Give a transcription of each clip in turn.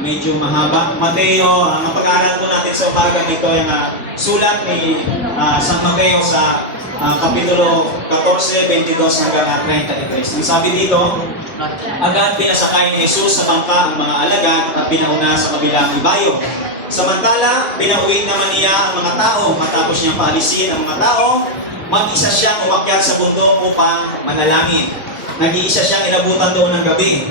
medyo mahaba. Mateo, ang pag-aaral po natin sa umaga nito ay sulat ni San Mateo sa Kapitulo 14, 22 hanggang 33. Ang sabi dito, agad pinasakay ni Jesus sa bangka ang mga alagad at pinauna sa kabilang ibayo. Samantala, pinauwi naman niya ang mga tao. Matapos niyang paalisin ang mga tao, mag-isa siyang umakyat sa bundok upang manalangin. Nag-iisa siyang inabutan doon ng gabi.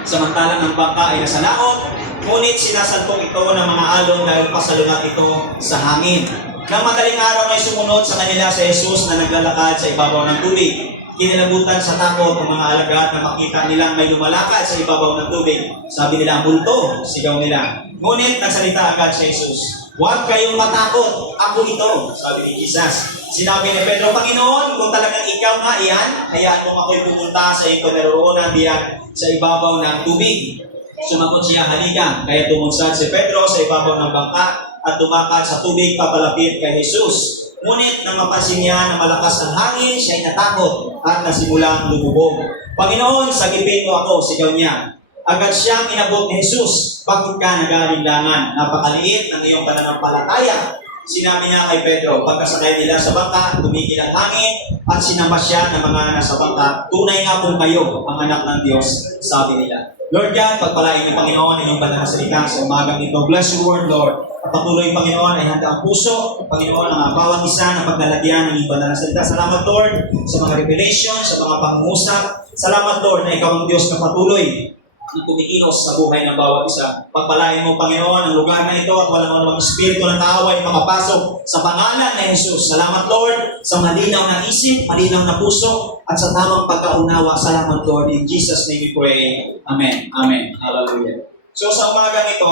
Samantalang ang bangka ay nasa laot, ngunit sinasalpok ito ng mga alon dahil pasalunat ito sa hangin. Nang madaling araw ay sumunod sa kanila si Jesus na naglalakad sa ibabaw ng tubig. Kinilabutan sa takot ang mga alagad na makita nilang may lumalakad sa ibabaw ng tubig. Sabi nila, multo, sigaw nila. Ngunit nagsalita agad si Jesus. Huwag kayong matakot, ako ito, sabi ni Jesus. Sinabi ni Pedro, Panginoon, kung talagang ikaw nga iyan, hayaan mo ako'y pumunta sa iyong kinaroroonan diyan sa ibabaw ng tubig. Sumagot siya, halika. Kaya tumunsad si Pedro sa ibabaw ng bangka at tumakad sa tubig papalapit kay Jesus. Ngunit nang mapansin niya na malakas ang hangin, siya ay natakot at nasimulang lumubog. Panginoon, sagipin mo ako, sigaw niya. Agad siyang inabot ni Jesus. Bakit ka nag-aalinlangan? Napakaliit ng iyong pananampalataya. Sinabi niya kay Pedro, pagkasakay nila sa bangka, tumigil ang hangin at sinamba siya ng mga nasa bangka. Tunay nga po kayo, ang anak ng Diyos, sabi nila. Lord God, pagpalain ng Panginoon ang iyong banal na salita sa umagang ito. Bless your word, Lord. At patuloy, Panginoon, ay handa ang puso. Panginoon, ang bawat isa na paglalagyan ng iyong banal na salita. Salamat, Lord, sa mga revelation, sa mga pangungusap. Salamat, Lord, na ikaw ang Diyos na patuloy na kumikilos sa buhay ng bawat isa. Pagpalain mo, Panginoon, ang lugar na ito at walang anumang espiritu ng kaaway makapasok sa pangalan ng Jesus. Salamat, Lord, sa malinaw na isip, malinaw na puso, at sa tamang pagkaunawa. Salamat, Lord. In Jesus' name we pray. Amen. Amen. Hallelujah. So, sa umaga ito,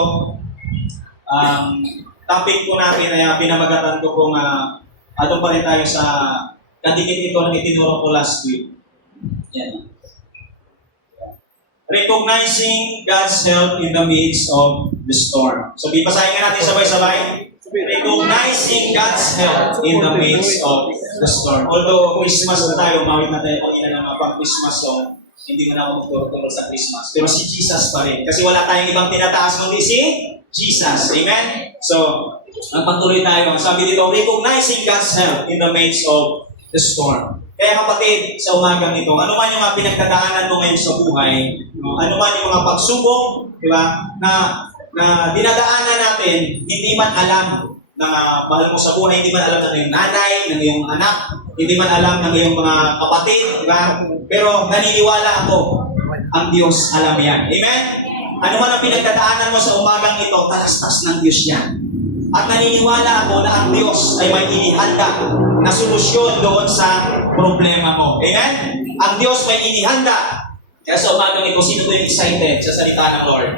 topic po natin ay pinamagatan ko kung atong pa rin tayo sa kadikit ito na itinuro ko last week. Yan. Recognizing God's help in the midst of the storm. So, bipasahin nga natin sabay-sabay. Recognizing God's help in the midst of the storm. Although Christmas na tayo, mawit na tayo pag ina ng mga Christmas song, hindi mo na ako magturo sa Christmas. Pero si Jesus pa rin. Kasi wala tayong ibang tinataas kundi si Jesus. Amen? So, magpatuloy tayo. Sabi dito, recognizing God's help in the midst of the storm. Kaya kapatid, sa umagang ito, ano man yung mga pinagdadaanan mo ngayon sa buhay, ano man yung mga pagsubok, di ba, na dinadaanan natin, hindi man alam ng mahal mo sa buhay, hindi man alam ng iyong nanay, ng iyong anak, hindi man alam ng iyong mga kapatid, di ba? Pero naniniwala ako, ang Diyos alam yan. Amen? Ano man ang pinagdadaanan mo sa umagang ito, talastas ng Diyos yan. At naniniwala ako na ang Diyos ay may inihanda na solusyon doon sa problema mo. Amen? Ang Diyos may inihanda. Kaya sa umagang ito, sino yung excited sa salita ng Lord?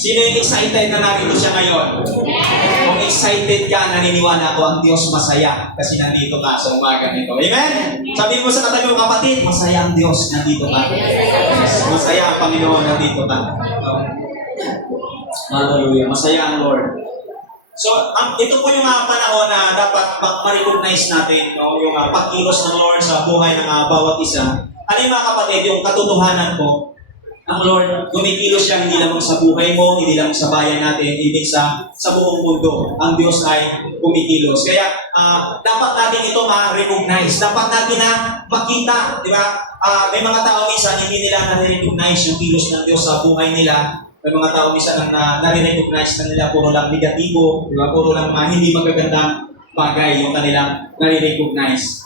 Sino yung excited na narito siya ngayon? Kung excited ka, naniniwala ko ang Diyos masaya kasi nandito ka sa umagang ito. Amen? Sabihin mo sa katabi mo, kapatid, masaya ang Diyos, nandito ka. Masaya ang Panginoon, nandito ka. Hallelujah. Masaya ang Lord. So, ito po yung panahon na dapat ma-recognize natin, yung pagkilos ng Lord sa buhay ng bawat isa. Ano yung mga kapatid, yung katotohanan po, ang Lord, kumikilos siya hindi lamang sa buhay mo, hindi lamang sa bayan natin, hindi sa buong mundo. Ang Diyos ay kumikilos. Kaya, dapat natin ito ma-recognize. Dapat natin na makita, di ba? May mga tao minsan, hindi nila na-recognize yung kilos ng Diyos sa buhay nila. May mga tao minsan na nare-recognize na nila puro lang negatibo, diba? Puro lang hindi magagandang bagay yung kanilang nare-recognize.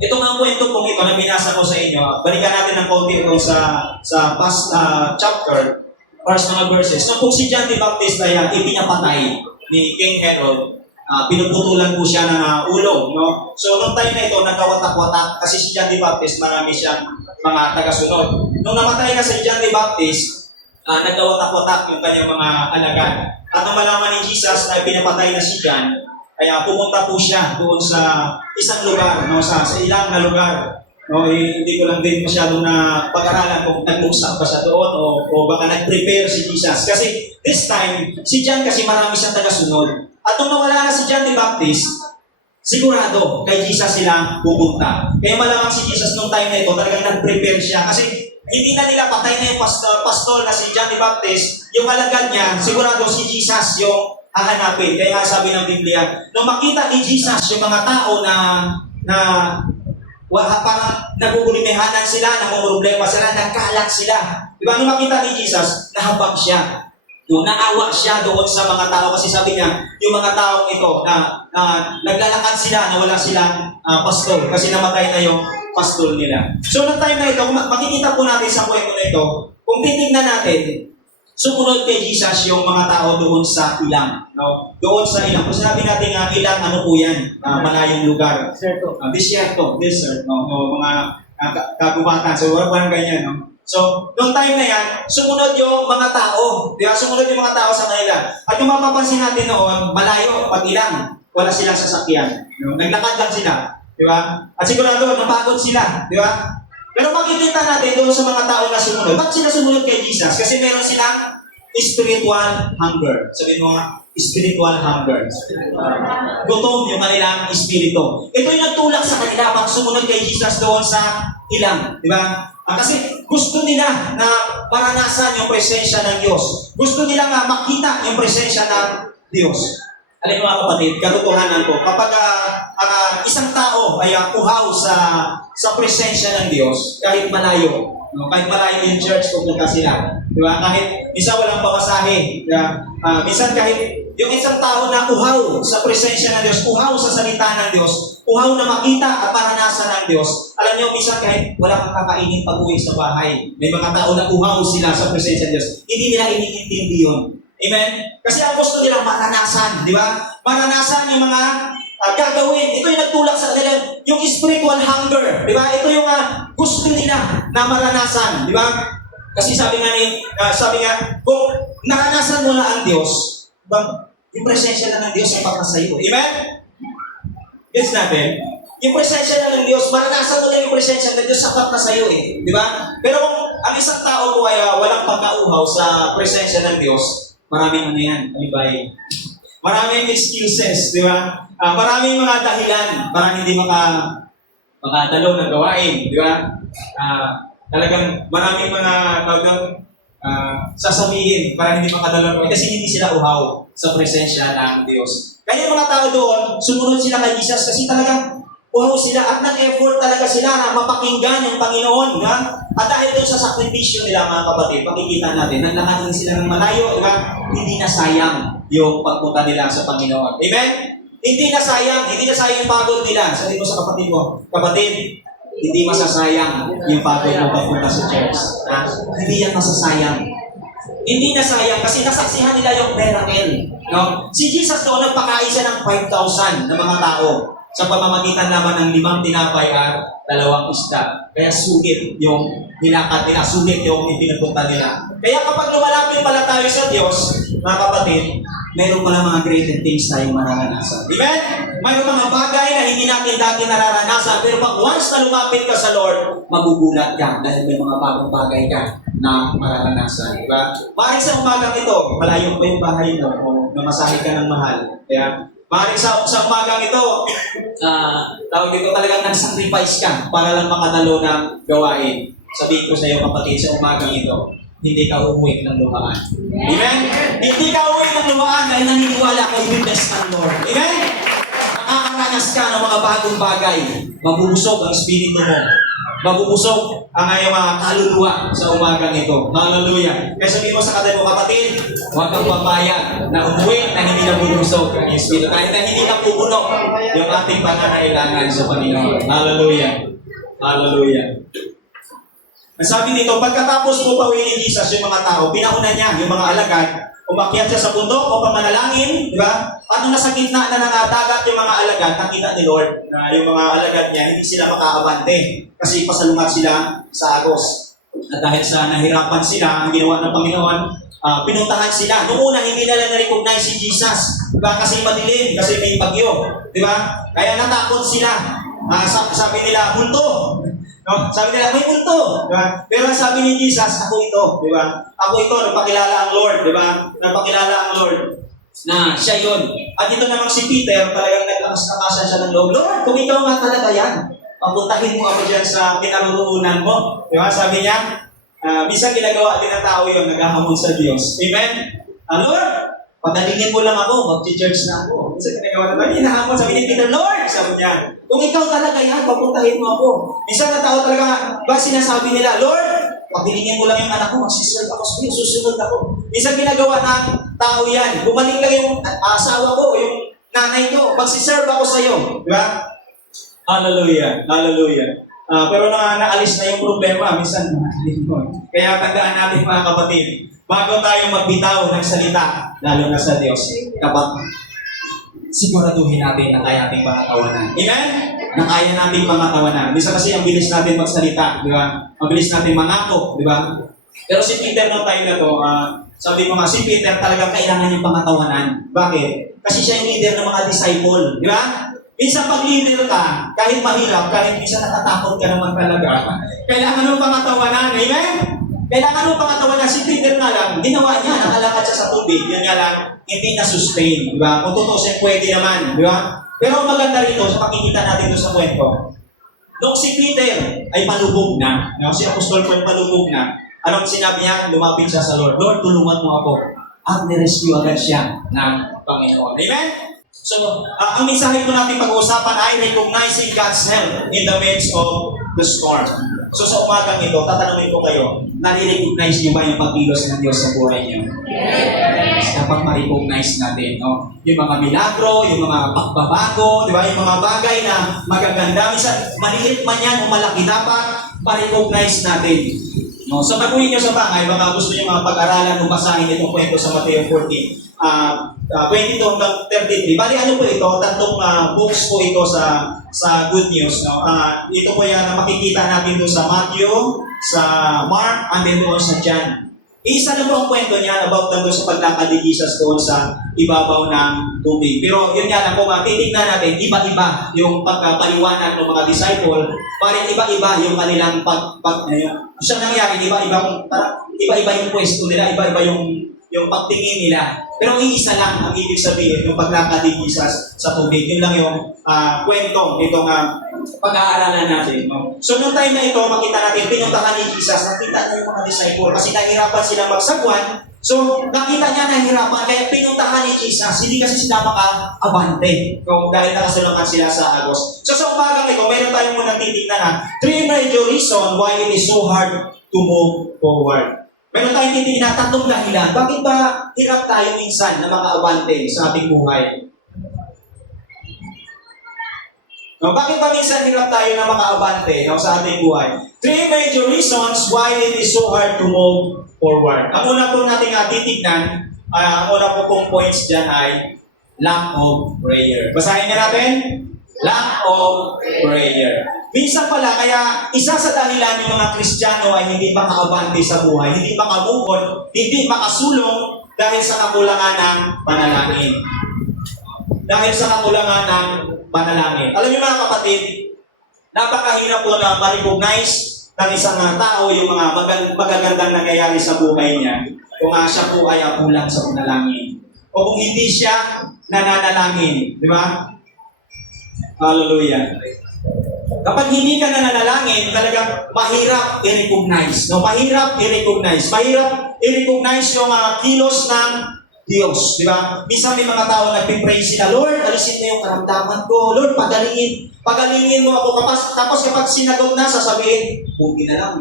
Ito nga kwento pong ito na binasa ko sa inyo. Balikan natin ng konti ito sa past chapter, first mga verses. Nung pong si John the Baptist ay ipinapatay ni King Herod, pinuputulan po siya ng ulo. No? So, nung time na ito, nagkawatak-watak kasi si John the Baptist, marami siyang mga tagasunod. Nung namatay na si John the Baptist, nagkawatak-watak yung kanyang mga alagad. At nang malaman ni Jesus na pinapatay na si John, kaya pumunta po siya doon sa isang lugar, no, sa ilang na lugar. No, hindi ko lang din masyadong na pag-aralan kung nag-usap pa siya doon o baka nag-prepare si Jesus. Kasi this time, si John kasi marami siyang tagasunod. At nung nawala na si John the Baptist, sigurado kay Jesus sila pupunta. Kaya malamang si Jesus nung time na ito, talagang nag-prepare siya. Kasi hindi na nila patay na yung pastol na si John the Baptist, yung alagad niya, sigurado si Jesus yung hahanapin. Kaya nga sabi ng Biblia, nung makita ni Jesus yung mga tao na parang nagugulimehanan sila, namumroblema sila, nagkalat sila. Diba? Nung makita ni Jesus, nahabag siya. No, naawa siya doon sa mga tao kasi sabi niya, yung mga taong ito na naglalakad sila na wala silang pastol kasi namatay na yung pastol nila. So, noong time na ito, makikita po natin sa kwento na ito, kung titignan natin, sumunod kay Jesus yung mga tao doon sa ilang. No? Doon sa ilang. Kung sinabi natin nga ilang, ano po yan? Malayong lugar. Desierto. Desert. No? Mga kagubatan. So, parang ganyan. No? So, noong time na yan, sumunod yung mga tao. Diba? Sumunod yung mga tao sa kanila. At yung mapapansin natin noon, malayo, pag ilang, wala silang sasakyan. No? Naglakad lang sila. Diba? At sigurado, napagod sila. Diba? Pero makikita natin doon sa mga tao na sumunod. Bakit sila sumunod kay Jesus? Kasi meron silang spiritual hunger. Sabihin mo nga, spiritual hunger. Gutom yung kanilang espiritu. Ito yung nagtulak sa kanila pag sumunod kay Jesus doon sa ilang. Diba? Kasi gusto nila na maranasan yung presensya ng Diyos. Gusto nila nga makita yung presensya ng Diyos. Alam mo mga kapatid, katotohanan ko, kapag isang tao ay uhaw sa presensya ng Diyos, kahit malayo, no? Kahit malayo yung church, pupunta sila. Diba? Kahit minsan walang pamasahe. Diba? Minsan kahit yung isang tao na uhaw sa presensya ng Diyos, uhaw sa salita ng Diyos, uhaw na makita at maranasan ng Diyos. Alam niyo, minsan kahit wala kang kakainin pag-uwi sa bahay, may mga tao na uhaw sila sa presensya ng Diyos, hindi nila iniintindi yun. Amen? Kasi ang gusto nilang maranasan, di ba? Maranasan yung mga gagawin. Ito yung nagtulak sa kanila, yung spiritual hunger, di ba? Ito yung gusto nila na maranasan, di ba? Kasi sabi nga, kung naranasan mo na ang Diyos, yung presensya na ng Diyos ay pagkasayo. Amen? Yes natin. Yung presensya na ng Diyos, maranasan mo lang yung presensya ng Diyos, sapat na sa'yo eh. Di ba? Pero kung ang isang tao po ay walang pagkauhaw sa presensya ng Diyos, maraming yan, alibay. Maraming excuses, di ba? Maraming mga dahilan para hindi makadalo ng gawain, di ba? Talagang maraming mga sasabihin para hindi makadalo ng gawain kasi hindi sila uhaw sa presensya ng Diyos. Kaya yung mga tao doon, sumunod sila kay Jesus kasi talagang uhaw sila at nag-effort talaga sila na mapakinggan yung Panginoon. Ha? At dahil doon sa sakripisyo nila mga kapatid, pakikita natin, naglakad din sila ng malayo, diba? Hindi na sayang yung pagpunta nila sa Panginoon. Amen? Hindi na sayang yung pagod nila. Sabi mo sa kapatid mo, kapatid, hindi masasayang yung pagod mo pagpunta sa church. Ha? Hindi yan masasayang. Hindi na sayang kasi nasaksihan nila yung miracle. No? Si Jesus doon nagpakain siya ng 5,000 na mga tao sa pamamagitan naman ng 5 tinapay at 2 isda. Kaya sulit yung nilakad nila, sulit yung ipinapunta nila. Kaya kapag lumalapit pala tayo sa Diyos, mga kapatid, mayroon pala mga great things tayong mararanasan. Amen? Mayroon mga bagay na hindi natin dati nararanasan, pero pag once na lumapit ka sa Lord, magugulat ka dahil may mga bagong bagay ka na mararanasan. Diba? Maaaring sa umagang ito, malayo pa yung bahay mo o namasahe ka ng mahal. Kaya, maaaring sa umagang ito, tawag dito talagang nag-sacrifice ka para lang makatalo ng gawain. Sabihin ko sa iyo kapatid, sa umagang ito, hindi ka uuwi ng lumaan. Amen? Hindi ka uuwi ng lumaan dahil naniniwala ka i-bless ng Lord. Amen? Nakakaranas ka ng mga bagong bagay. Mabubusog ang espiritu mo. Mabubusog ang iyong mga kaluluwa sa umagang ito. Hallelujah. Kaya sabihin mo sa kapatid, huwag kang papayag na umuwi na hindi na bubusog ang espiritu. Kahit na hindi na pupuno yung ating pangangailangan sa Panginoon. Hallelujah. Hallelujah. Ang sabi dito, pagkatapos po pauwi ni Jesus yung mga tao, pinauna niya yung mga alagad, umakyat siya sa bundok o pamanalangin, di ba? At nung nasa gitna na ng dagat yung mga alagad, nakita ni Lord na yung mga alagad niya, hindi sila makakabante kasi pasalungat sila sa agos. At dahil sa nahirapan sila, ang ginawa ng Panginoon, pinuntahan sila. Noong una, hindi nila na-recognize si Jesus. Diba? Kasi madilim, kasi may bagyo. Diba? Kaya natakot sila. Sabi nila, multo. No? Sabi nila, may multo. Diba? Pero sabi ni Jesus, ako ito. Diba? Ako ito, nagpakilala ang Lord. Diba? Nagpakilala ang Lord. na siya yun. At ito namang si Peter, talagang naglakas-lakasan siya ng loob. Lord, kung ikaw nga talaga yan, papuntahin mo ako dyan sa kinaroroonan mo. Di ba? Sabi niya, minsan ginagawa din ng tao yun, naghahamon sa Diyos. Amen? Lord, pagalingin mo lang ako, mag-church na ako. Minsan ginagawa na tayo, hinahamon, sabi ni Peter, Lord, sabi niya, kung ikaw talaga yan, papuntahin mo ako. Minsan na tao talaga, ba sinasabi nila, Lord, pagilingin mo lang yung anak ko, magsiserve ako sa iyo, susunod ako. Minsan ginagawa ng tao yan, bumalik lang yung asawa ko, yung nanay ko, magsiserve ako sa iyo. Di ba? Hallelujah, hallelujah. Pero naalis na yung problema, minsan naalis mo. Kaya tandaan natin mga kapatid, bago tayo magbitaw ng salita, lalo na sa Diyos, dapat siguraduhin natin na kaya nating pangatawanan. Amen? Na kaya nating pangatawanan. Minsan kasi ang bilis natin magsalita, di ba? Ang bilis natin mangako, di ba? Pero si Peter nung time na to, sabi ko nga, si Peter talagang kailangan yung pangatawanan. Bakit? Kasi siya yung leader ng mga disciple, di ba? Minsan pag leader ka, kahit mahirap, kahit minsan natatakot ka naman talaga, kailangan ng pangatawanan. Amen? Kailangan ng pangatawanan. Si Peter nga lang, ginawa niya, nakalakad siya sa tubig, yan nga lang, hindi na-sustain. Di ba? Kung tutusin, pwede naman. Di ba? Pero ang maganda rito, sa pakikita natin doon sa kwento, nung si Peter ay palubog na, si Apostol Paul palubog na, anong sinabi niya? Lumapit siya sa Lord, Lord, tulungan mo ako. At nirescue agad siya ng Panginoon. Amen? So, ang mensahe ko natin pag-uusapan ay recognizing God's help in the midst of the storm. So sa umagang ito, tatanungin ko kayo, nare-recognize niyo ba yung pagkilos ng Diyos sa buhay niyo? Yes! Dapat ma-recognize natin, no? Yung mga milagro, yung mga pagbabago, di ba? Yung mga bagay na magaganda. Minsan, maliit man yan o malaki, dapat ma-recognize natin. No? So pag-uwi niyo sa bahay, baka gusto niyo mga pag-aralan o basahin itong kwento sa Mateo 14. 22 hanggang 33. Bali, ano po ito? Tatlong books po ito sa Good News. No? Ito po yan na makikita natin doon sa Matthew, sa Mark, and then doon sa John. Isa na po ang kwento niya about doon sa paglakad ni Jesus doon sa ibabaw ng tubig. Pero yun nga lang po, titignan natin, iba-iba yung pagpaliwanag ng mga disciple, parang iba-iba yung kanilang siya nangyari, iba-iba yung pwesto nila, iba-iba yung pagtingin nila. Pero iisa lang ang ibig sabihin yung paglakad ni Jesus sa tubig. Yun lang yung kwento nitong pag-aaralan natin. No? So, nung time na ito, makita natin, pinuntahan ni Jesus, nakita niya yung mga disciple kasi nahirapan sila magsagwan. So, nakita niya nahirapan, kaya pinuntahan ni Jesus. Hindi kasi sila maka-abante dahil nakasulungan sila sa agos. So, sa umagang ito, meron tayong munang titignan na 3 major reasons why it is so hard to move forward. Meron tayong titignan na 3 dahilan. Bakit ba hirap tayo minsan na maka-abante sa ating buhay? No, bakit ba minsan hirap tayo na makaabante sa ating buhay? 3 major reasons why it is so hard to move forward. Ang una po natin titignan, ang una po pong points dyan ay lack of prayer. Basahin na natin. Lack of prayer. Minsan pala, kaya isa sa dahilan ng mga Kristiyano ay hindi makaabante sa buhay, hindi makamukon, hindi makasulong dahil sa kakulangan ng panalangin. Dahil sa kakulangan ng panalangin. Alam niyo mga kapatid, napakahirap po na ma-recognize ng isang tao yung mga magagandang nangyayari sa buhay niya kung siya po ay kulang sa panalangin. O kung hindi siya nananalangin. Di ba? Hallelujah. Kapag hindi ka nananalangin, talagang mahirap i-recognize. No? Mahirap i-recognize. Mahirap i-recognize yung kilos ng Diyos, di ba? Minsan may mga tao nagpipray sila, Lord, alisin mo yung karamdaman ko. Lord, pagalingin mo ako. Tapos kapag sinagot na, sasabihin, puti na lang.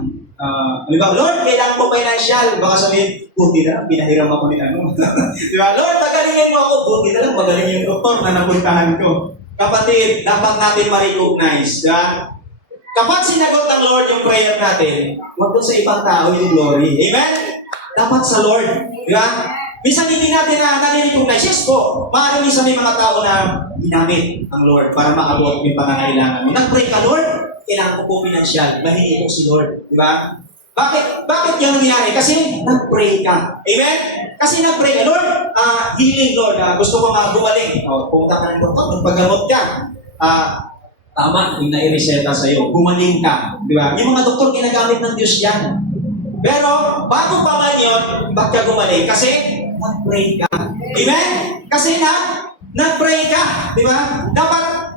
Di ba? Lord, kailangan ko financial. Baka sabihin, puti na lang, pinahiram ako ni ano. Di ba? Lord, pagalingin mo ako. Puti na lang, magaling yung doktor na napuntahan ko. Kapatid, dapat natin ma-recognize. Diba? Kapag sinagot ng Lord yung prayer natin, huwag doon sa ibang tao yung glory. Amen? Dapat sa Lord. Diba? Minsan hindi natin nare-recognize. Yes po, maaaring minsan may mga tao na ginamit ang Lord para maabot yung pangangailangan mo. Nag-pray ka, Lord, kailangan ko po pinansyal. Mahingi ko si Lord. Di ba? Bakit yan nangyari? Kasi nag-pray ka. Amen? Kasi nag-pray ka, Lord, healing, Lord. Gusto ko gumaling. Pumunta ka ng doktor, magpagamot ka. Tama, yung nai-reseta sa'yo. Gumaling ka. Di ba? Yung mga doktor, ginagamit ng Diyos yan. Pero, bago pa man yun, ba't ka gumaling? Kasi, nag-pray ka. Amen? Kasi nag-pray ka, di ba? Dapat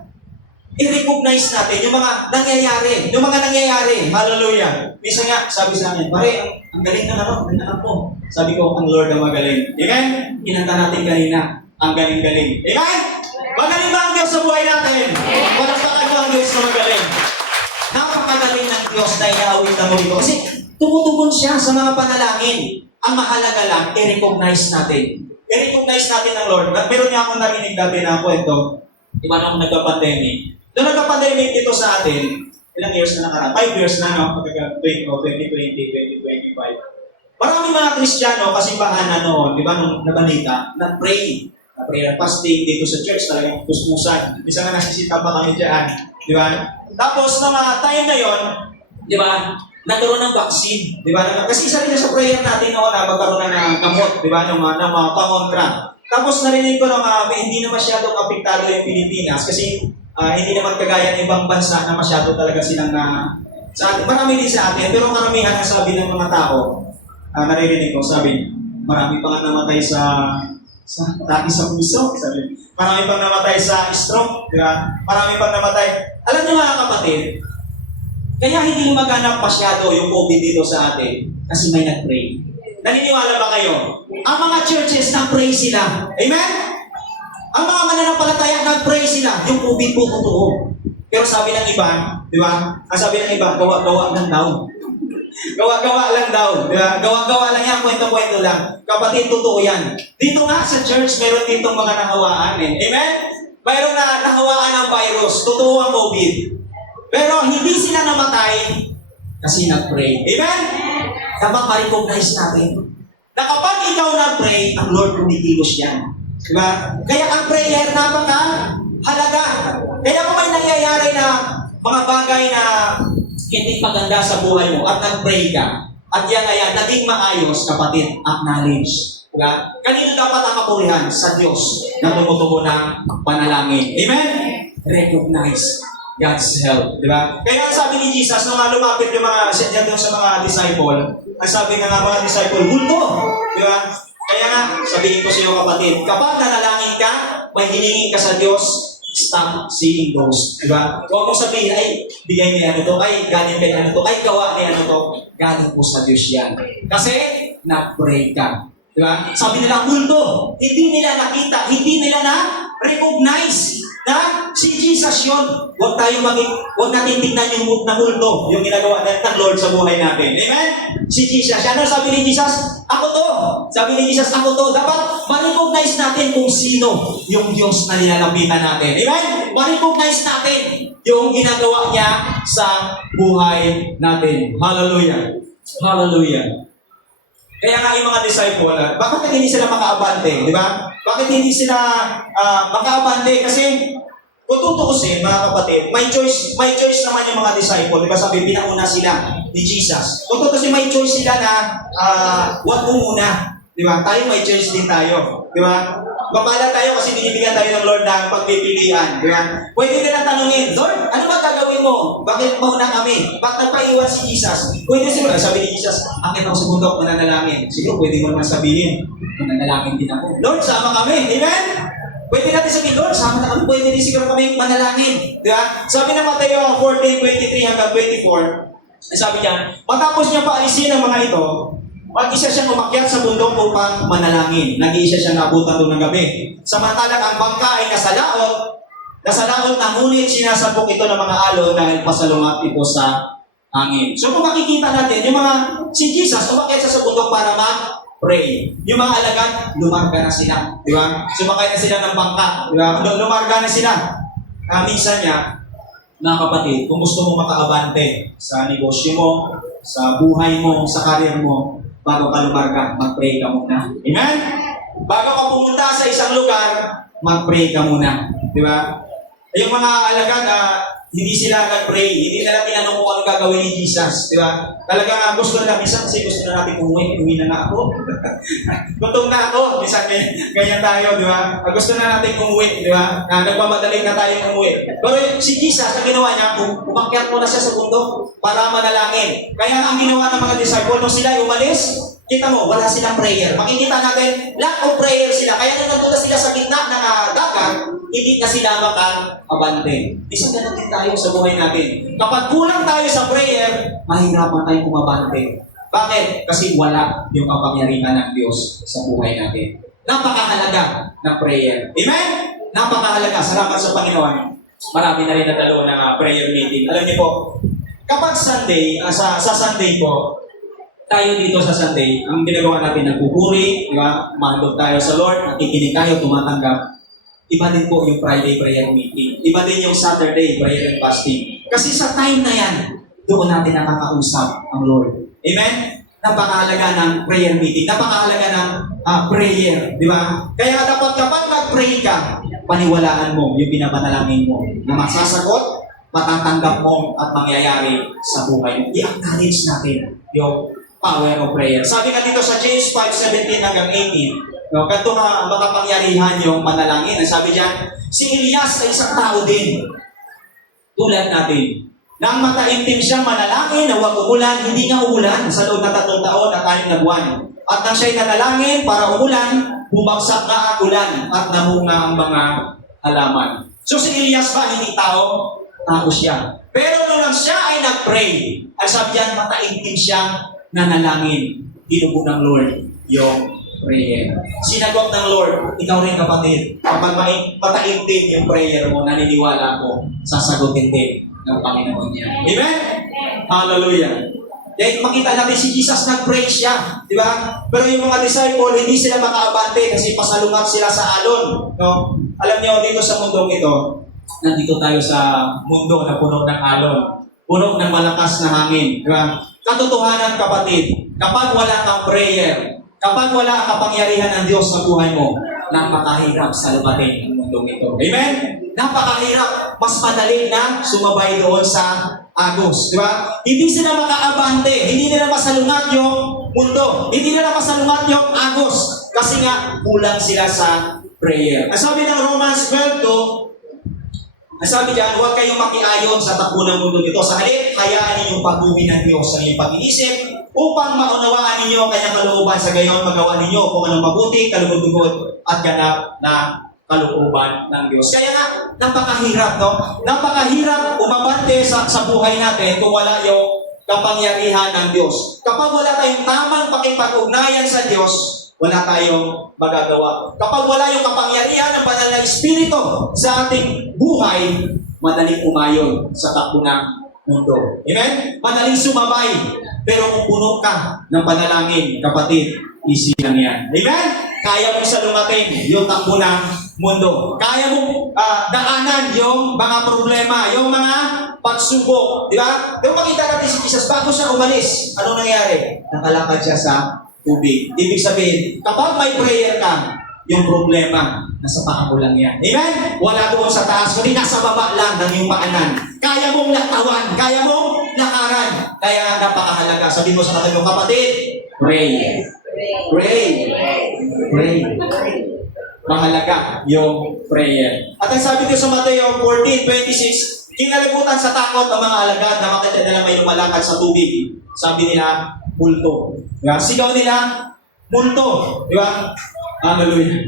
i-recognize natin yung mga nangyayari. Hallelujah. Minsan nga, sabi sa akin, pare, ang galing ng anak mo. Sabi ko, ang Lord ang magaling. Amen? Kinanta natin kanina, ang galing-galing. Amen? Magaling ba ang Diyos sa buhay natin? Palakpakan mo ang Diyos na magaling. Napakagaling ng Diyos na inaawit na mo dito. Kasi tumutugon siya sa mga panalangin. Ang mahalaga lang, i-recognize natin. I-recognize natin ng Lord. Meron niya akong narinig dati na kwento. Diba nung nagka-pandemic? Doon nagka-pandemic dito sa atin, ilang years na nakaraan? 5 years na, no? 2020, 2025. Maraming mga Kristiyano, kasi bahan na noon, di ba, nung nabalita, nag-pray. Prayer fasting dito sa church, talagang puspusan. Bisa nga nasisita pa kami dyan. Di ba? Tapos, nung time na yon, di ba, nagkaroon ng vaccine. Di ba? Kasi isa rin sa prayer natin noon na magkaroon ng gamot, di ba, ng pangontra. Tapos narinig ko na hindi na masyadong apektado yung Pilipinas kasi hindi naman kagaya ng ibang bansa na masyado talaga silang sa atin. Marami din sa atin, pero karamihan ang sabi ng mga tao, naririnig ko, sabi, marami pa nga namatay sa atake sa puso, sabi. Marami pang namatay sa stroke, di ba? Marami pang namatay. Alam niyo mga kapatid, kaya hindi maganap masyado yung COVID dito sa atin kasi may nag-pray. Naniniwala ba kayo? Ang mga churches nag-pray sila. Amen? Ang mga mananampalataya nag-pray sila. Yung COVID po totoo. Pero sabi ng iba, di ba? Ang sabi ng iba, gawa-gawa lang daw. Gawa-gawa lang daw. Diba? Gawa-gawa lang yan, kwento-kwento lang. Kapatid, totoo yan. Dito nga sa church, meron ditong mga nahawaan eh. Amen? Mayroong nahawaan ng virus. Totoo ang COVID. Pero hindi sila namatay kasi nag-pray. Amen? Dapat ma-recognize natin na kapag ikaw nag-pray, ang Lord kumikilos yan. Diba? Kaya ang prayer napaka-halaga. Kaya kung may nangyayari na mga bagay na hindi maganda sa buhay mo at nag-pray ka, at yan ay naging maayos, kapatid, acknowledge. Diba? Kanino dapat ang kapurihan? Sa Diyos na tumutubo ng panalangin. Amen? Recognize God's help. Diba? Kaya ang sabi ni Jesus, nung lumapit yung mga sa mga disciple, ang sabi nga mga disciple, bulto! Diba? Kaya nga, sabihin ko sa iyo kapatid, kapag nanalangin ka, may hiningin ka sa Diyos, stop seeing those. Diba? Huwag mong sabihin, ay, bigay ni ano to, ay, galing kay ano to, ay, gawa ni ano to. Galing po sa Diyos yan. Kasi, nag-pray ka. Diba? Sabi nila, multo. Hindi nila nakita, hindi nila na-recognize na si Jesus yun. Huwag natin tingnan yung na multo, yung ginagawa ng Lord sa buhay natin. Amen? Si Jesus. Ano sabi ni Jesus? Ako to. Sabi ni Jesus, ako to. Dapat ma-recognize natin kung sino yung Diyos na nilalapitan natin. Amen? Ma-recognize natin yung ginagawa niya sa buhay natin. Hallelujah. Hallelujah. Kaya nga yung mga disciple, bakit hindi sila makaabante? Di ba? Bakit hindi sila makaabante? Kasi kung tutuusin, mga kapatid, may choice naman yung mga disciple. Di ba sabi, pinauna sila ni Jesus. Kung tutuusin, may choice sila na wag mo muna. Di ba? Tayo may choice din tayo. Di ba? Mapala tayo kasi binibigyan tayo ng Lord ng pagpipilian. Di ba? Pwede nila tanungin, Lord, ano ba gagawin mo? Bakit mauna kami? Bakit nagpaiwan si Jesus? Pwede siguro, sabi ni Jesus, akit ako sa bundok, mananalangin. Siguro, pwede mo naman sabihin, mananalangin din ako. Lord, sama kami. Amen? Pwede natin sabihin, Lord, sama na kami. Pwede din siguro kami manalangin. Di ba? Sabi ng Mateo 14:23 hanggang 24, sabi niya, matapos niya paalisin ang mga ito, mag-isa siyang umakyat sa bundok upang manalangin. Nag-iisa siyang nabutan doon ng gabi. Samantalang ang bangka ay nasa laot na ngunit sinasabok ito ng mga alon dahil pasalungat ito sa hangin. So kung makikita natin, yung si Jesus umakyat sa bundok para mag-pray. Yung mga alagad, lumarga na sila. Di ba? Sumakay na sila ng bangka. Di ba? Lumarga na sila. Minsan niya, mga kapatid, kung gusto mo makaabante sa negosyo mo, sa buhay mo, sa karir mo, bago ka lumarga, mag-pray ka muna. Amen? Bago ka pumunta sa isang lugar, mag-pray ka muna. Di ba? Yung mga alagad, hindi sila nag-pray. Hindi nila tinanong kung ano gagawin ni Jesus. Di ba? Talagang gusto nila, minsan kasi gusto na natin umuwi na nga ako. Gutom na ako. Minsan ganyan tayo, di ba? Gusto na natin umuwi, di ba? Nagmamadali na tayo umuwi. Pero si Jesus, ang ginawa niya, umakyat muna siya sa bundok para manalangin. Kaya ang ginawa ng mga disciple, nung sila umalis, kita mo, wala silang prayer. Makikita natin, lack of prayer sila. Kaya nung nandun na sila sa gitna ng dagat, hindi na sila makabante. Isang ganun din tayo sa buhay natin. Kapag kulang tayo sa prayer, mahirapan tayong kumabante. Bakit? Kasi wala yung kapangyarihan ng Diyos sa buhay natin. Napakahalaga ng prayer. Amen? Napakahalaga. Salamat sa Panginoon. Marami na rin natalo ng prayer meeting. Alam niyo po, kapag Sunday, sa Sunday po, tayo dito sa Sunday, ang ginagawa natin, nagpupuri, di ba? Mahandog tayo sa Lord, nakikinig tayo, tumatanggap. Iba din po yung Friday prayer meeting. Iba din yung Saturday prayer and fasting. Kasi sa time na yan, doon natin nakakausap ang Lord. Amen? Napakahalaga ng prayer meeting. Napakahalaga ng prayer. Di ba? Kaya dapat kapag nag-pray ka, paniwalaan mo yung pinapanalangin mo na masasagot, matatanggap mo at mangyayari sa buhay mo. I-acknowledge natin yung power of prayer. Sabi nga dito sa James 5:17 hanggang 18, no, kanto na makapangyarihan yung manalangin. Sabi diyan, si Elias ay isang tao din. Tulad natin. Nang mataimtim siyang manalangin na huwag umulan, hindi nga umulan sa loob ng 3 taon at 6 na buwan. At nang siya'y nanalangin para umulan, bumagsak na ang ulan at namunga ang mga halaman. So si Elias ba hindi tao? Tao siya. Pero nung siya ay nag-pray, ang sabi diyan, mataimtim siyang nanalangin. Dinugo ng Lord yung prayer. Sinagot ng Lord, ikaw rin kapatid, kapag mataimtim yung prayer mo, naniniwala ko, sasagutin din ng Panginoon niya. Amen? Hallelujah. Kaya makita natin si Jesus nag-pray siya, di ba? Pero yung mga disciple, hindi sila makaabante kasi pasalungat sila sa alon. No? Alam niyo, dito sa mundong ito, nandito tayo sa mundo na puno ng alon, puno ng malakas na hangin. Di ba? Katotohanan, kapatid, kapag wala kang prayer, kapag wala ang kapangyarihan ng Diyos sa buhay mo, napakahirap sa lupatin ng mundong ito. Amen? Napakahirap. Mas madali na sumabay doon sa agos. Di ba? Hindi sila makaabante. Hindi nila masalungat yung mundo. Hindi nila masalungat yung agos. Kasi nga, kulang sila sa prayer. Ang sabi ng Romans 12:2, ang sabi diyan, huwag kayong makiayon sa takbo ng mundo nito. Sa halip, hayaan ninyong patuloy ng Diyos sa inyong pag-iisip upang maunawaan ninyo ang kanyang kalooban sa gayon magawa ninyo kung anong mabuti, kalugod-lugod at ganap na kalooban ng Diyos. Kaya nga, napakahirap, no? Napakahirap umabante sa buhay natin kung wala yung kapangyarihan ng Diyos. Kapag wala tayong tamang pakipag-ugnayan sa Diyos, wala tayong magagawa. Kapag wala yung kapangyarihan ng banal na Espiritu sa ating buhay, madaling umayon sa takbo ng mundo. Amen? Madaling sumabay. Pero kung puno ka ng panalangin, kapatid, easy lang yan. Amen? Kaya mong salumatin yung takbo ng mundo. Kaya mong daanan yung mga problema, yung mga pagsubok. Di ba? Pero makita natin si Jesus, bago siya umalis, anong nangyari? Nakalakad siya sa tubig. Ibig sabihin, kapag may prayer ka, yung problema, nasa paa mo lang yan. Amen? Wala doon sa taas, kundi nasa baba lang ng iyong paanan. Kaya mong latawan, kaya mong lakaran. Kaya napakahalaga. Sabi mo sa kanilang kapatid, pray. Pray. Pray. Mahalaga yung prayer. At ang sabi ko sa Mateo 14:26, kinalibutan sa takot ang mga alagad na makita nila may lumalakad sa tubig. Sabi nila, multo. Diba? Sigaw nila, multo. Di ba? Hallelujah.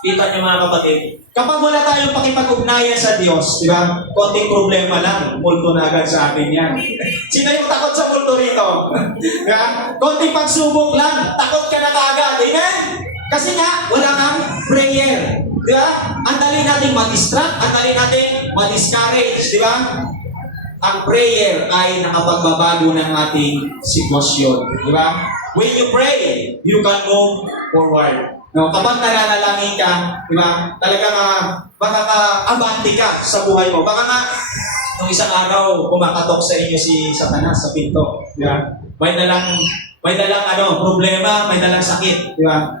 Kita niyo mga kapatid, kapag wala tayong pakipag-ugnayan sa Diyos, di ba? Konting problema lang, multo na agad sa atin yan. Sino yung takot sa multo rito? Diba? Konting pagsubok lang, takot ka na kaagad. Amen? Kasi nga, wala kang prayer. Di ba? Ang dali nating ma-distract, ang dali nating ma-discourage. Di ba? Ang prayer ay nakapagbabago ng ating sitwasyon. Di ba? When you pray, you can move forward. No, kapag nananalangin ka, di ba? Talagang makaka-abante ka sa buhay mo. Baka nga, nung isang araw, kumakatok sa inyo si Satanas sa pinto. Di ba? May dalang problema, may dalang sakit. Di ba?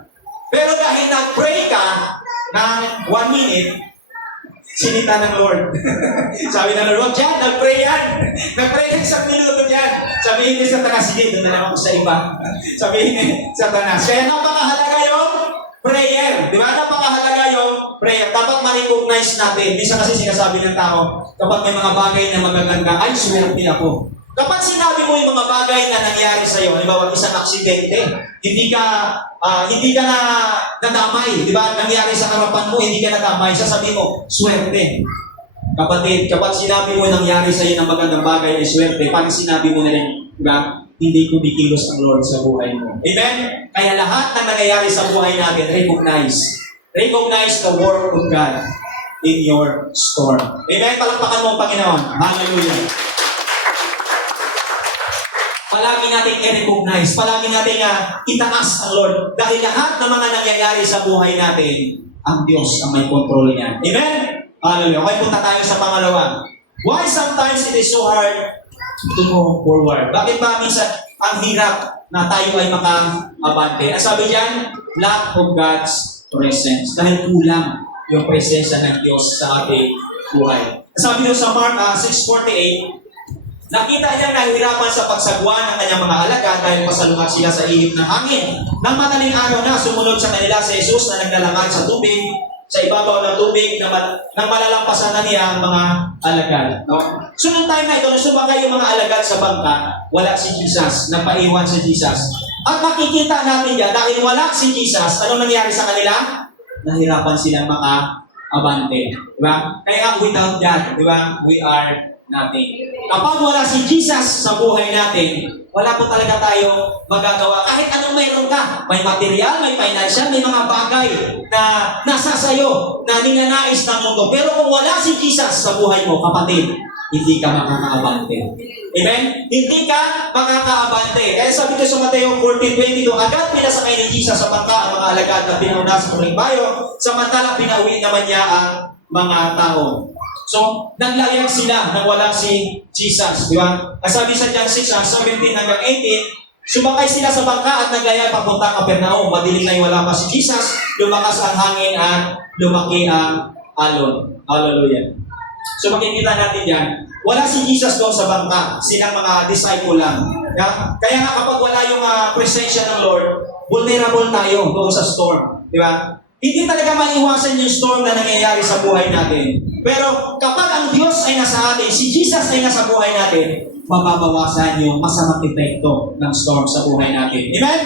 Pero dahil nag-pray ka ng 1 minute, sinita ng Lord. Sabi ng Lord, wag dyan, nag-pray yan. Nag-pray yan isang minuto dyan. Sabihin ni Satanas, sige, doon na lang ako sa iba. Sabihin ni Satanas. Kaya napakahalaga yung prayer. Di ba? Napakahalaga yung prayer. Dapat ma-recognize natin. Minsan kasi sinasabi ng tao, kapag may mga bagay na magaganda, ay, swerte ako. Kapag sinabi mo yung mga bagay na nangyari sa iyo, halimbawa isang aksidente, hindi ka na nadamay, di ba? Nangyari sa harapan mo, hindi ka nadamay, sasabihin mo, swerte. Kapatid, kapag sinabi mo nangyari sa iyo ng magandang bagay ay swerte, pag sinabi mo na rin, di ba? Hindi kumikilos ang Lord sa buhay mo. Amen? Kaya lahat ng nangyayari sa buhay natin, recognize. Recognize the work of God in your storm. Amen? Palakpakan mo ang Panginoon. Hallelujah. Palagi nating i-recognize, palagi nating itaas ang Lord. Dahil lahat ng mga nangyayari sa buhay natin, ang Diyos ang may kontrol niya. Amen? Hallelujah. Okay, punta tayo sa pangalawa. Why sometimes it is so hard to move forward? Bakit ba minsan ang hirap na tayo ay maka-abante? Ang sabi diyan, lack of God's presence. Dahil kulang yung presensya ng Diyos sa ating buhay. Ang sabi doon sa Mark 6:48, nakita niyang nahihirapan sa pagsagwa ng kanyang mga alagad dahil pasalungat sila sa ihip ng hangin. Nang madaling araw na, sumunod sa kanila si Jesus na naglalakad sa tubig, sa ibabaw ng tubig, nang malalampasan na niya ang mga alagad. No? So, nung time na ito, nung sumakay yung mga alagad sa bangka, wala si Jesus, napaiwan si Jesus. At makikita natin yan, dahil wala si Jesus, ano nangyari sa kanila? Nahirapan silang maka-abante. Diba? Kaya without that, diba, we are nothing. Kapag wala si Jesus sa buhay natin, wala po talaga tayo magagawa. Kahit anong meron ka, may material, may financial, may mga bagay na nasa sayo, na ninanais ng mundo. Pero kung wala si Jesus sa buhay mo, kapatid, hindi ka makakaabante. Amen? Hindi ka makakaabante. Kaya sabi ko sa Mateo 14:22, agad pinasakay ni Jesus sa bangka ang mga alagad na pinauna sa muling bayo, samantalang pinauwi naman niya ang mga tao. So, naglayag sila nang wala si Jesus. Di ba? Ang sabi sa John 6:17 hanggang 18, sumakay sila sa bangka at naglayag papunta Capernaum. Madilim na wala pa si Jesus, lumakas ang hangin at lumaki ang alon. Hallelujah. So, makikita natin yan. Wala si Jesus doon sa bangka. Silang mga disciple lang. Kaya nga kapag wala yung presensya ng Lord, vulnerable tayo doon sa storm. Di ba? Hindi talaga maiwasan yung storm na nangyayari sa buhay natin. Pero kapag ang Diyos ay nasa atin, si Jesus ay nasa buhay natin, mababawasan yung masamang epekto ng storm sa buhay natin. Amen?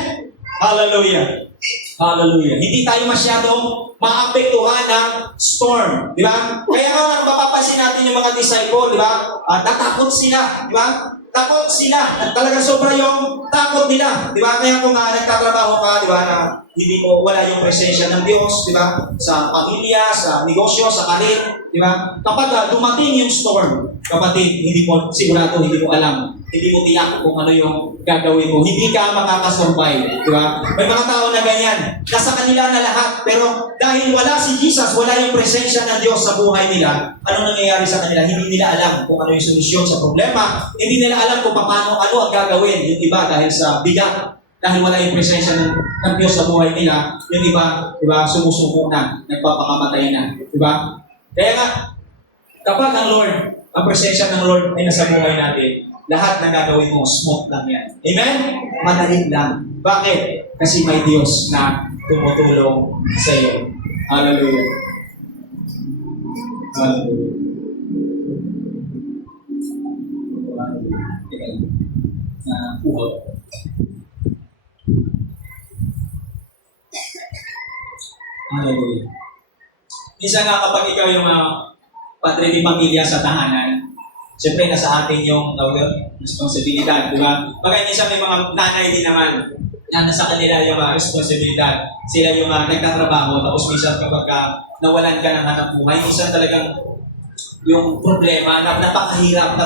Hallelujah. Hallelujah. Hindi tayo masyadong maapektuhan ng storm. Di ba? Kaya nga nang mapapansin natin yung mga disciple, di ba? Natakot sila. Di ba? Takot sila. Talagang sobra yung takot nila. Di ba? Kaya kung nagtatrabaho ka, di ba, na hindi mo wala yung presensya ng Diyos, di ba? Sa pamilya, sa negosyo, sa karir, di ba? Kapag dumating yung storm, kapatid, hindi mo sigurado, hindi mo alam, hindi mo tiyak kung ano yung gagawin mo. Hindi ka makakasurvive, di ba? May mga tao na ganyan, nasa kanila na lahat, pero dahil wala si Jesus, wala yung presensya ng Diyos sa buhay nila, ano nangyayari sa kanila? Hindi nila alam kung ano yung solusyon sa problema, hindi nila alam kung paano, ano ang gagawin. Yung iba dahil sa bigat, dahil wala yung presensya ng Diyos sa buhay nila, yung iba, di ba, sumusuko na, nagpapakamatay na, di ba? Kaya nga, kapag ang Lord, ang presensya ng Lord ay nasa buhay natin, lahat na gagawin mo, smooth lang yan. Amen? Madali lang. Bakit? Kasi may Diyos na tumutulong sa iyo. Hallelujah. Hallelujah. Teka lang. Nakuha. Hallelujah. Minsan nga kapag ikaw yung padre di pamilya sa tahanan, siyempre nasa atin yung responsibilidad, di ba? Bagay minsan may mga nanay din naman na nasa kanila yung responsibilidad. Sila yung nagtatrabaho, tapos minsan kapag nawalan ka ng hanap buhay, minsan talagang yung problema, napakahirap,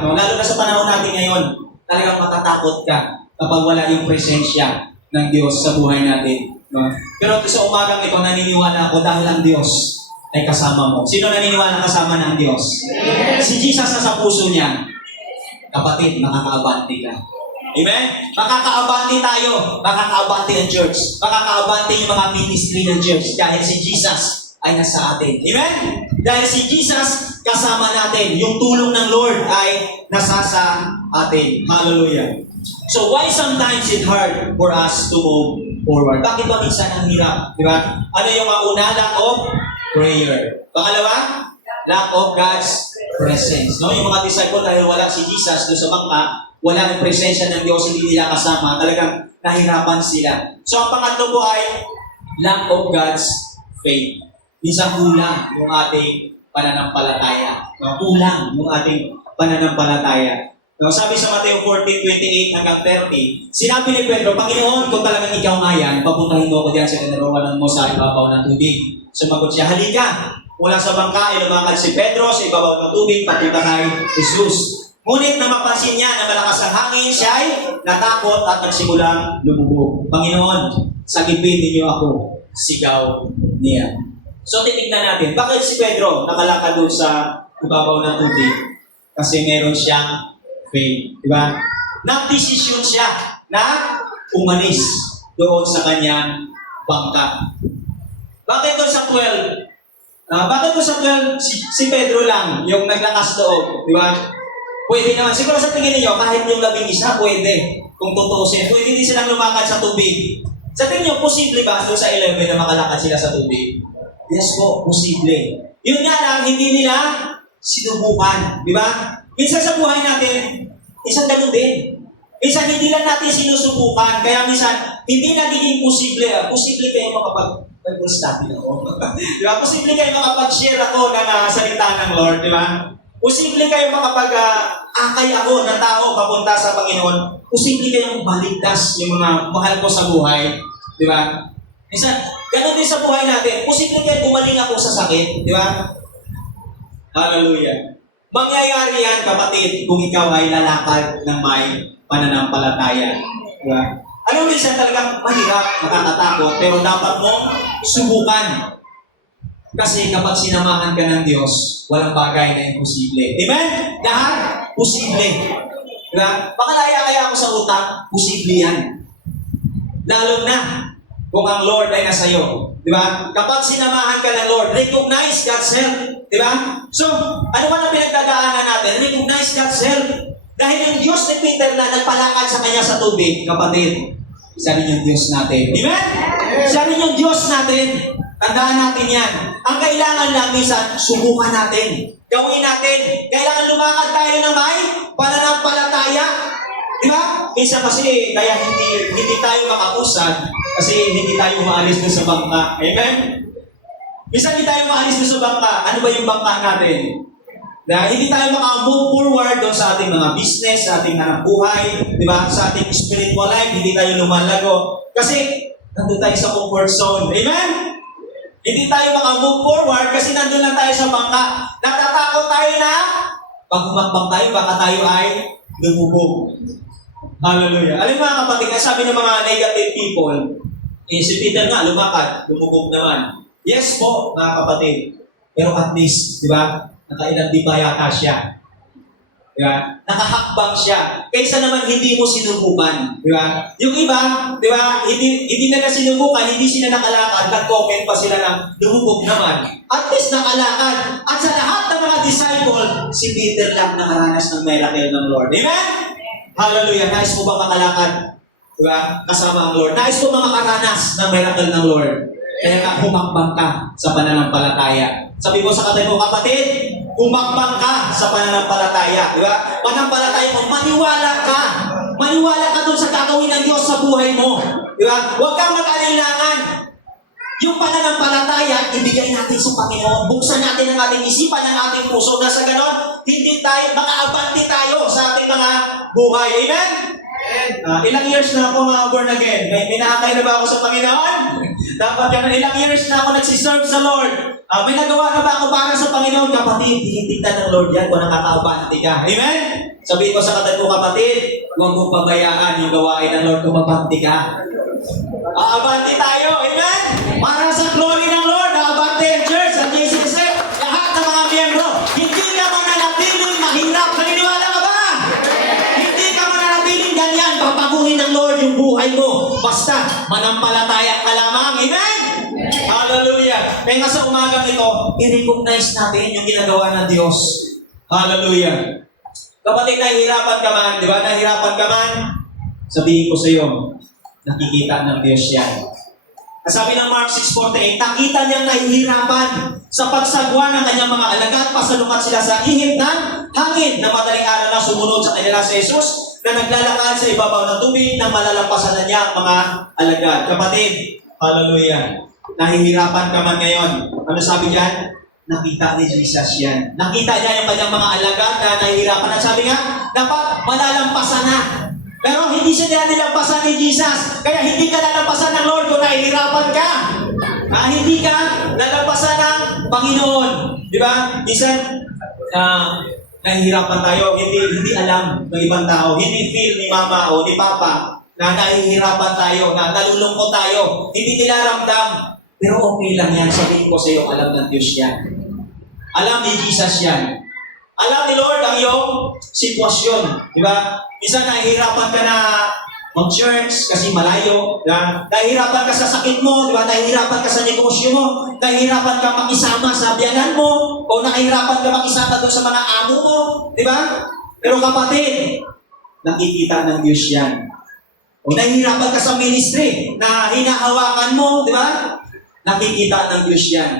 no? Lalo na sa panahon natin ngayon, talagang matatakot ka kapag wala yung presensya ng Diyos sa buhay natin. No? Pero sa umagang ito, naniniwala ako dahil ang Diyos ay kasama mo. Sino naniniwala kasama ng Diyos? Yes. Si Jesus sa puso niya. Kapatid, makakaabante ka. Amen? Makakaabante tayo. Makakaabante ang church. Makakaabante yung mga ministry ng church dahil si Jesus ay nasa atin. Amen? Dahil si Jesus kasama natin. Yung tulong ng Lord ay nasa sa atin. Hallelujah. So why sometimes it's hard for us to move forward? Bakit ba minsan ang hirap? Di ba? Ano yung una? Lack of prayer. Pangalawa? Lack of God's presence. No? Yung mga disciple, dahil wala si Jesus doon sa bangka, wala ang presensya ng Diyos, hindi nila kasama, talagang nahirapan sila. So ang pangatlo po ay lack of God's faith. Minsan kulang yung ating pananampalataya. No? Kulang yung ating pananampalataya. No, sabi sa Mateo 14:28 hanggang 30, sinabi ni Pedro, Panginoon, kung talagang ikaw nga yan, papuntahin mo ako diyan sa kinarawanan mo sa ibabaw ng tubig. Sumagot siya, halika. Mula sa bangka, lumakad si Pedro sa ibabaw ng tubig, papunta kay Jesus. Ngunit na mapansin niya na malakas ang hangin, siya ay natakot at nagsimulang lumubog. Panginoon, sagipin ninyo ako, sigaw niya. So titignan natin, bakit si Pedro nakalakad doon sa ibabaw ng tubig? Kasi meron siyang faith, di ba? Nagdesisyon siya na umalis doon sa kanyang bangka. Bakit doon sa 12? Bakit doon sa 12 si Pedro lang yung naglakas loob, di ba? Pwede naman. Siguro sa tingin niyo, kahit yung 11 pwede. Kung tutusin, pwede din silang lumakad sa tubig. Sa tingin niyo, posible ba doon sa 11 na makalakad sila sa tubig? Yes po, posible. Yun nga lang, hindi nila sinubukan, di ba? Minsan sa buhay natin, minsan ganun din. Minsan hindi lang natin sinusubukan, kaya minsan hindi nagiging posible. Posible kayo makapag-Bible study ako. Di ba? Posible kayo makapag-share ako ng salita ng Lord, di ba? Posible kayo makapag-akay ako ng tao papunta sa Panginoon. Posible kayong baligtas yung mga mahal ko sa buhay, di ba? Minsan, ganun din sa buhay natin. Posible kayo gumaling ako sa sakit, di ba? Hallelujah. Mangyayari yan, kapatid, kung ikaw ay lalakad ng may pananampalataya. Diba? Alam mo, minsan talagang mahirap, nakakatakot, pero dapat mong subukan. Kasi kapag sinamahan ka ng Diyos, walang bagay na imposible. Amen? Lahat, posible. Diba? Makalaya kaya ako sa utang, posible yan. Lalo na kung ang Lord ay nasa iyo. Diba? Kapag sinamahan ka ng Lord, recognize God's help. Diba? So, ano ba na pinagdadaanan natin? Recognize God's help. Dahil yung Diyos ni Peter na nagpalakad sa kanya sa tubig, kapatid, isa rin yung Diyos natin. Amen? Isa rin yung Diyos natin. Tandaan natin yan. Ang kailangan lang minsan, subukan natin. Gawin natin. Kailangan lumakad tayo ng may pananampalataya. Diba? Minsan kasi, kaya hindi tayo makausad kasi hindi tayo maalis doon sa bangka. Amen? Minsan hindi tayo maalis doon sa bangka. Ano ba yung bangka natin? Dahil hindi tayo maka-move forward doon sa ating mga business, sa ating hanap buhay, di ba? Sa ating spiritual life, hindi tayo lumalago. Kasi, nandun tayo sa comfort zone. Amen? Hindi tayo maka-move forward kasi nandun lang tayo sa bangka. Natatakot tayo na pag humakbang tayo, baka tayo ay lumubog. Hallelujah. Alam mo mga kapatid, sabi ng mga negative people, si Peter nga, lumakad, lumubog naman. Yes po, mga kapatid. Pero at least, di ba, nakailang di ba yata siya? Di ba? Nakahakbang siya. Kaysa naman hindi mo sinubukan. Di ba? Yung iba, di ba, hindi na sinubukan, hindi sila nakalakad, nag-comment pa sila ng lumubog naman. At least nakalakad. At sa lahat ng mga disciple, si Peter lang nakaranas ng miracle ng Lord. Amen? Hallelujah. Nais mo ba makalakad? Di ba? Kasama ang Lord. Nais mo ba makaranas ng miracle ng Lord? Kaya ka humakbang ka sa pananampalataya. Sabi mo sa katabi mo, kapatid, humakbang ka sa pananampalataya. Di ba? Pananampalataya mo, maniwala ka. Maniwala ka dun sa gagawin ng Diyos sa buhay mo. Di ba? Huwag kang mag-alinlangan. Yung pananampalataya, ibigay natin sa Panginoon. Buksan natin ang ating isipan, ang ating puso. Na sa ganon, hindi tayo, makaabante tayo sa ating mga buhay. Amen? Ilang years na ako mga born again? May nakakay na ba ako sa Panginoon? Dapat yan, ilang years na ako nagsiserve sa Lord. May nagawa na ba ako para sa Panginoon? Kapatid, tinitignan ng Lord yan kung nakakaabante ka. Amen? Sabihin ko sa katabi ko, kapatid, huwag mong pabayaan yung gawain ng Lord kung mabante ka. Aabante tayo. Amen? Para sa glory ng Lord, aabante ang church at JCC, lahat ng mga miyembro, hindi ka mananatiling mahirap. Naniniwala ka ba? Hindi ka mananatiling ganyan. Papaguhin ng Lord yung buhay mo. Basta, manampalataya ka lamang. Amen? Hallelujah. Kaya nga sa umagang ito, i-recognize natin yung ginagawa ng Diyos. Hallelujah. Kapatid, nahihirapan ka man, di ba? Nahihirapan ka man, sabihin ko sa iyo, nakikita ng Diyos yan. Ang sabi ng Mark 6:48, nakita niyang nahihirapan sa pagsagwa ng kanyang mga alagad, pasalungat sila sa ihip ng hangin na madaling araw na sumunod sa kanila si Jesus na naglalakad sa ibabaw ng tubig nang malalampasan na niya ang mga alagad. Kapatid, hallelujah. Nahihirapan ka man ngayon. Ano sabi diyan? Nakita ni Jesus yan. Nakita niya yung kanyang mga alagad na nahihirapan. At sabi nga, dapat malalampasan na. Pero hindi siya nila nilampasan ni Jesus. Kaya hindi ka lalampasan ng Lord kung nahihirapan ka. Hindi ka lalampasan ng Panginoon. Di ba? Minsan, nahihirapan tayo. Hindi alam ng ibang tao. Hindi feel ni mama o ni papa na nahihirapan tayo, na nalulungkot tayo. Hindi nila ramdam. Pero okay lang yan. Sabihin ko sa iyo, alam ng Diyos yan. Alam ni Jesus yan. Alam ni Lord ang iyong sitwasyon. Di ba? Minsan nahihirapan ka na mag-church kasi malayo. Diba? Nahihirapan ka sa sakit mo. Di ba? Nahihirapan ka sa negosyo mo. Nahihirapan ka makisama sa biyanan mo. O nahihirapan ka makisama doon sa mga amo mo. Di ba? Pero kapatid, nakikita ng Diyos yan. O nahihirapan ka sa ministry na hinahawakan mo. Di ba? Nakikita ng Diyos yan.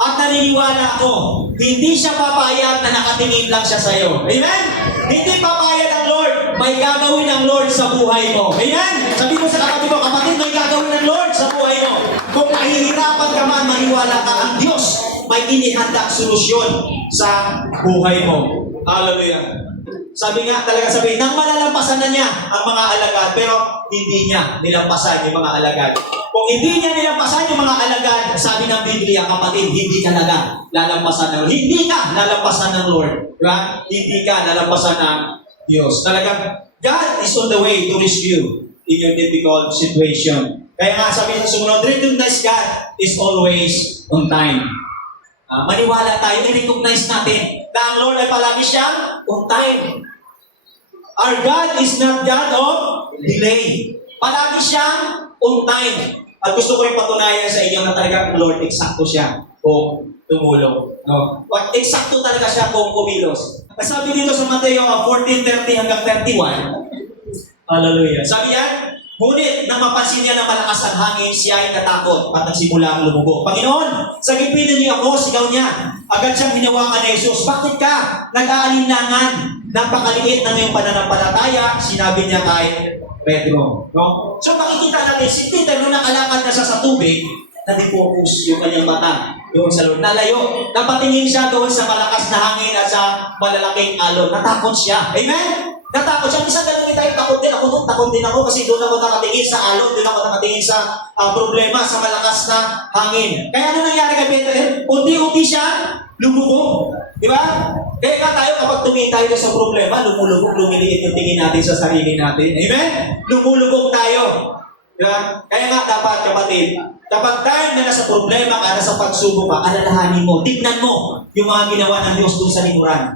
At naniniwala ako, hindi siya papayag na nakatingin lang siya sa iyo. Amen? Hindi papayag ang Lord. May gagawin ang Lord sa buhay mo. Amen? Sabi mo sa kapatid mo, kapatid, may gagawin ng Lord sa buhay mo. Kung nahihirapan ka man, maniwala ka, ang Diyos may inihandang solusyon sa buhay mo. Hallelujah. Sabi nga, talaga sabi, nang malalampasan na niya ang mga alagad, pero hindi niya nilampasan yung mga alagad. Kung hindi niya nilampasan yung mga alagad, sabi ng Biblia, kapatid, hindi talaga lalampasan ng Lord. Hindi ka lalampasan ng Lord. Diba? Hindi ka lalampasan ng Diyos. Talagang, God is on the way to rescue in your difficult situation. Kaya nga, sabi sa sumunod, recognize God is always on time. Maniwala tayo, i-recognize natin na ang Lord ay palagi siyang on time. Our God is not God of delay. Palagi siyang on time. At gusto ko rin patunayan sa inyo na talagang ang Lord, eksakto siya kung tumulong. No? Eksakto talaga siya kung kumilos. Sabi dito sa Mateo 14:30 hanggang 31, hallelujah. Sabi yan, ngunit nang mapansin niya na malakas ang hangin, siya ay natakot at nagsimula ang lumubog. Panginoon, sagipin niyo ako, sigaw niya. Agad siyang hinawakan ni Jesus. Bakit ka nag-aalinlangan? Napakaliit ng iyong pananampalataya, sinabi niya kay Pedro. No? So makikita natin, si Peter nung nakalakad na siya sa tubig, nadi-focus yung kanyang mata doon sa Lord. Nalayo, napatingin siya doon sa malakas na hangin at sa malalaking alon. Natakot siya. Amen? Natakot siya. Minsan ganun tayo, takot din ako kasi doon ako nakatingin sa alon, doon ako nakatingin sa problema, sa malakas na hangin. Kaya ano nangyari kay Peter? Unti-unti siya lumubog. Di ba? Kaya nga tayo, kapag tumingin tayo sa problema, lumulubog, lumiliit yung tingin natin sa sarili natin. Amen? Lumulubog tayo. Di ba? Kaya nga dapat, kapatid, kapag tayo na nasa problema ka, nasa pagsubok ka, alalahanin mo, tignan mo yung mga ginawa ng Diyos doon sa likuran.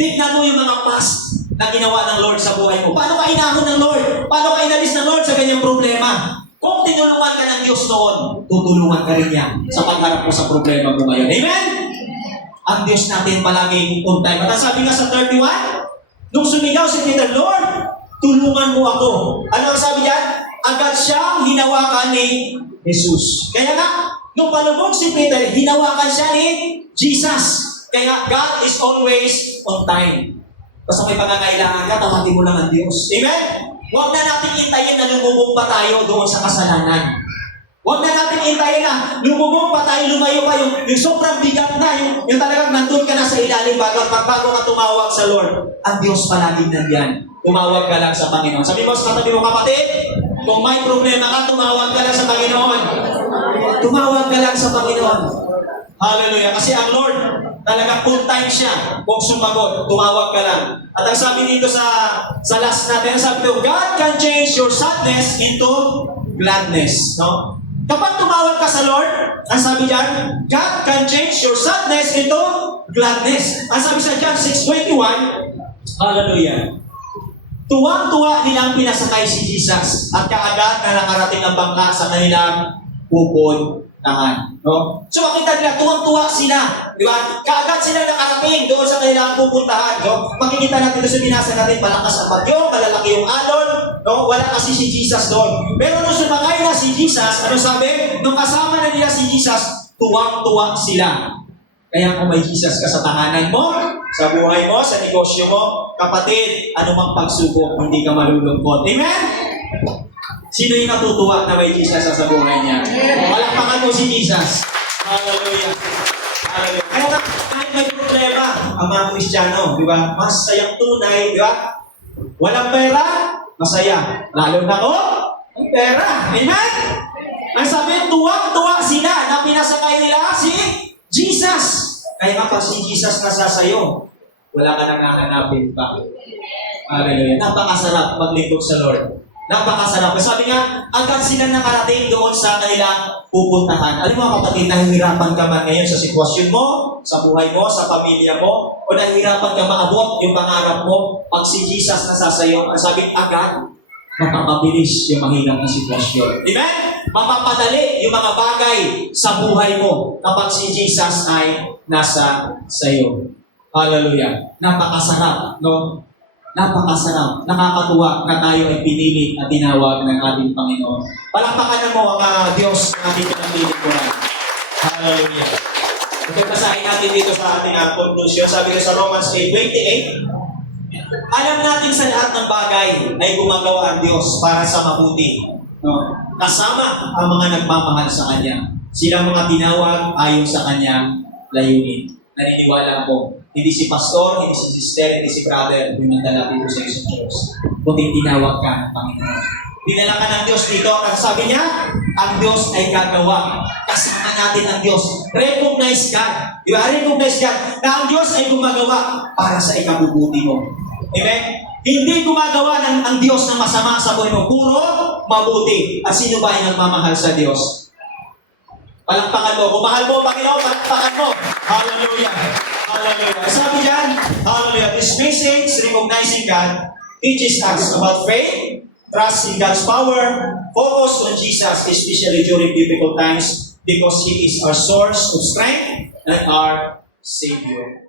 Tignan mo yung mga past na ginawa ng Lord sa buhay mo. Paano ka inahon ng Lord? Paano ka inalis ng Lord sa ganyang problema? Kung tinulungan ka ng Diyos noon, tutulungan ka rin niya sa pagharap mo sa problema mo ngayon. Amen? Ang Diyos natin palaging on time. At ang sabi nga sa 31, nung sumigaw si Peter, Lord, tulungan mo ako. Ano ang sabi diyan? Agad siyang hinawakan ni Jesus. Kaya nga, nung palubog si Peter, hinawakan siya ni Jesus. Kaya God is always on time. Basta may pangangailangan ka, tawagin mo lang ang Diyos. Amen? Huwag na natin hintayin na lumubog pa tayo doon sa kasalanan. Huwag na natin hintayin na lumubog pa tayo, lumayo pa yung sobrang bigat na, yung talagang nandun ka na sa ilalim bago ka tumawag sa Lord. Ang Diyos palaging nandiyan. Tumawag ka lang sa Panginoon. Sabi mo sa katabi mo, kapatid, kung may problema ka, tumawag ka lang sa Panginoon. Tumawag ka lang sa Panginoon. Hallelujah. Kasi ang Lord, talagang full time siya. Kung sumagot, tumawag ka lang. At ang sabi dito sa last natin, sabi dito, God can change your sadness into gladness. No? Kapag tumawag ka sa Lord, ang sabi diyan, God can change your sadness into gladness. Ang sabi sa John 6:21, hallelujah. Tuwang-tuwa nilang pinasakay si Jesus at kaagad na nakarating ang bangka sa kanilang pupuntahan. No? So makita nila, tuwang-tuwa sila. Di ba? Kaagad sila nakarating doon sa kanilang pupuntahan. No? Makikita natin doon sa binasa natin, malakas ang bagyo, malalaki yung alon. No? Wala wala kasi si Jesus doon. Pero nung sumakay na si Jesus, ano sabi? Nung kasama na nila si Jesus, tuwang-tuwa sila. Kaya kung may Jesus ka sa tahanan mo, sa buhay mo, sa negosyo mo, kapatid, anumang pagsubok, hindi ka malulungkot. Amen? Sino yung natutuwa na may Jesus sa buhay niya? Palakpakan mo si Jesus. Hallelujah. Hallelujah. Kaya kahit may problema, ang mga Kristiyano, di ba? Masayang tunay, di ba? Walang pera, masaya. Lalo na ko, may pera. Amen? Ang sabi, tuwang-tuwa sila na pinasakay nila si Jesus. Kaya kapag si Jesus nasa sayo, wala ka nang nahanapin pa. Hallelujah. Napakasarap maglingkod sa Lord. Napakasarap. Sabi nga, agad sila nakarating doon sa kanilang pupuntahan. Alam mo kapatid, nahihirapan ka man ngayon sa sitwasyon mo, sa buhay mo, sa pamilya mo, o nahihirapan ka maabot yung pangarap mo, pag si Jesus nasasayo, ang sabi agad, mapapabilis yung mahirap na sitwasyon. Amen? Mapapadali yung mga bagay sa buhay mo kapag si Jesus ay nasa sayo. Hallelujah. Napakasarap, no? Napakasarap. Nakakatuwa na tayo ay pinili at tinawag ng ating Panginoon. Palakpakan mo ang Diyos na ating pinili ko na. Hallelujah. Okay, basahin natin dito sa ating conclusion. Sabi ko sa Romans 8:28, alam natin sa lahat ng bagay ay gumagawa ang Diyos para sa mabuti. No? Kasama ang mga nagmamahal sa Kanya. Silang mga tinawag ayon sa Kanyang layunin. Naniniwala ako, hindi si pastor, hindi si sister, hindi si brother, yung nagdala dito sa isang Diyos. Kundi tinawag ka ng Panginoon. Dinala ka ng Diyos dito, at sabi niya, ang Diyos ay gagawa. Kasama natin ang Diyos. Recognize God. Di ba? Recognize God na ang Diyos ay gumagawa para sa ikabubuti mo. Amen? Hindi gumagawa ang Diyos ng masama sa buhay mo. Puro mabuti. At sino ba ay nagmamahal sa Diyos? Palakpakan mo. Kung mahal mo, Panginoon, palakpakan mo. Hallelujah. Hallelujah. Sabi dyan, hallelujah. This message, recognizing God, teaches us about faith, trust in God's power, focus on Jesus, especially during difficult times, because He is our source of strength and our Savior.